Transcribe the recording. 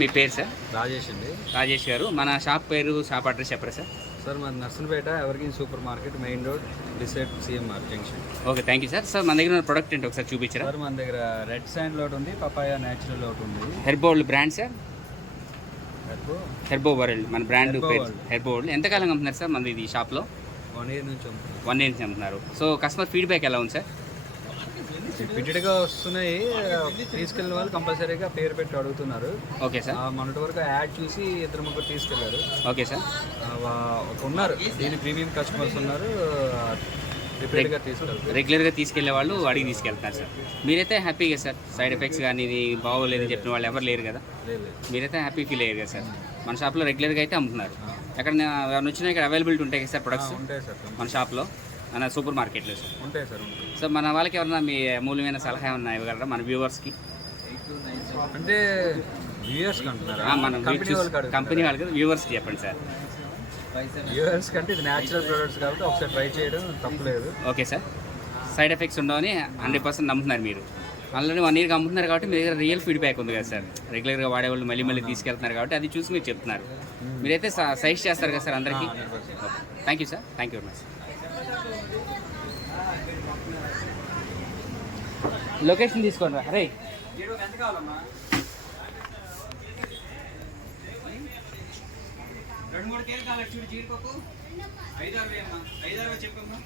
మీ పేరు సార్? రాజేష్ అండి. రాజేష్ గారు, మన షాప్ పేరు, షాప్ అడ్రస్ చెప్పరా సార్? సార్ మన Narsanpet evergreen super market main road decide CMR junction. Okay, thank you sir. Sir మన దగ్గర ఉన్న ప్రోడక్ట్ ఏంటి ఒకసారి చూపించరా? సార్ మన దగ్గర రెడ్ శాండ్ ఒకటి ఉంది, పపాయా న్యాచురల్ ఒకటి ఉంది. హెర్బోల్డ్ బ్రాండ్ సార్? హెర్బో వరల్డ్ మన బ్రాండ్ పేరు హెర్బోల్డ్. ఎంతకాలం అమ్ముతున్నారు సార్ మన ఇది షాప్లో? 1 year నుంచి 1 year నుంచి అమ్ముతున్నారు. సో కస్టమర్ ఫీడ్బ్యాక్ ఎలా ఉంది సార్? రిపీటెడ్గా వస్తున్నాయి. తీసుకెళ్ళిన వాళ్ళు కంపల్సరీగా పేరు పెట్టి అడుగుతున్నారు. Okay sir. మొన్నటి వరకు యాడ్ చూసి 2-3 తీసుకెళ్లారు. Okay sir. ఉన్నారు దీని ప్రీమియం కస్టమర్స్ ఉన్నారు, రెగ్యులర్గా తీసుకెళ్లే వాళ్ళు అడిగి తీసుకెళ్తున్నారు సార్. మీరైతే హ్యాపీగా సార్? సైడ్ ఎఫెక్ట్స్ కానీ ఇది బాగోలేదు చెప్పిన వాళ్ళు ఎవరు లేరు కదా? మీరైతే హ్యాపీ ఫీల్ అయ్యారు కదా సార్? మన షాప్లో రెగ్యులర్గా అయితే అమ్ముతున్నారు. ఎక్కడ వచ్చినా ఇక్కడ అవైలబిలిటీ ఉంటాయి కదా సార్ ప్రొడక్ట్స్ మన షాప్లో, మన సూపర్ మార్కెట్లో సార్? ఉంటాయి సార్. సో మన వాళ్ళకి ఎవరన్నా మీ అమూల్యమైన సలహా ఏమన్నా ఇవ్వగలరా మన వ్యూవర్స్కి? అంటే వ్యూవర్స్ అంటున్నారా? మన కంపెనీ వాళ్ళకి వ్యూవర్స్కి చెప్పండి సార్. వ్యూవర్స్ కంటే ఇది న్యాచురల్ ప్రొడక్ట్స్ కాబట్టి ఒకసారి ట్రై చేయడం తప్పలేదు. Okay sir. సైడ్ ఎఫెక్ట్స్ ఉండవని 100% నమ్ముతున్నారు మీరు. ఆల్రెడీ 1 yearకి అమ్ముతున్నారు కాబట్టి మీ దగ్గర రియల్ ఫీడ్బ్యాక్ ఉంది కదా సార్? రెగ్యులర్గా వాడేవాళ్ళు మళ్ళీ తీసుకెళ్తున్నారు కాబట్టి అది చూసి మీరు చెప్తున్నారు. మీరైతే సజెస్ట్ చేస్తారు కదా సార్ అందరికీ? Thank you sir. Thank you very much. Location తీసుకోండి రా. అరే 2-3 కేజీలు కావాలి చూడు. జీడిపప్పు 5-6 అమ్మా, 5-6 చెప్పమ్మా.